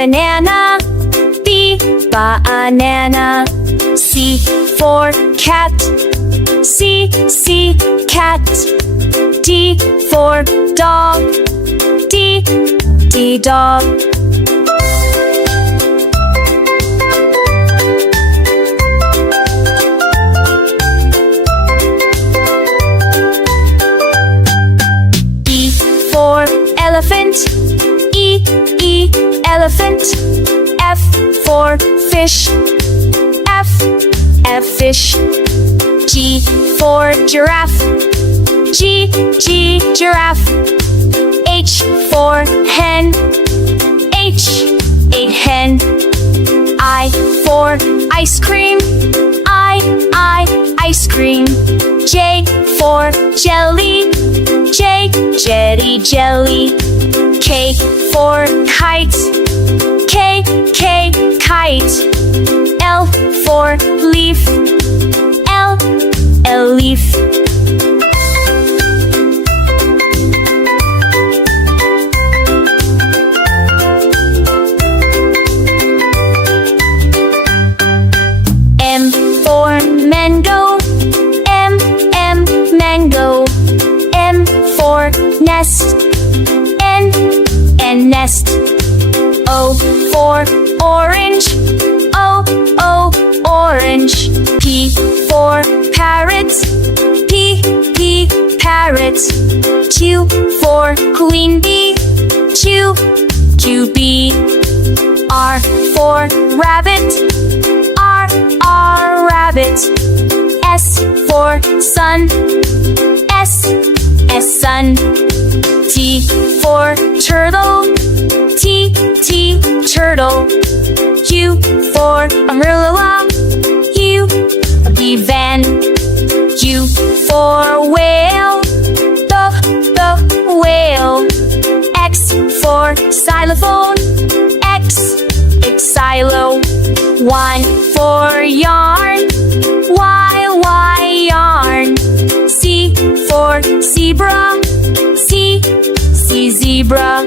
banana. B, banana. C for cat. C, cat. D for dog. D, dog. E for elephant. E, elephant. F for fish. F, fish. G for giraffe. G, giraffe. H for hen. H, hen. I for ice cream. I, ice cream. J for jelly. J, jelly. K for kite. K, kite. L for leaf. L, leaf. M for mango. M, mango. N for nest. N, nest. O for orange. O, orange. P for parrot. P, parrot. Q for queen bee. Q, bee. R for rabbit. R, rabbit. S for sun. S, sun. T for turtle. T, turtle. U for umbrella. U, van. U for whale. The whale. X for xylophone. X, silo. Y for yarn. Y, yarn. Z for zebra. Z, zebra.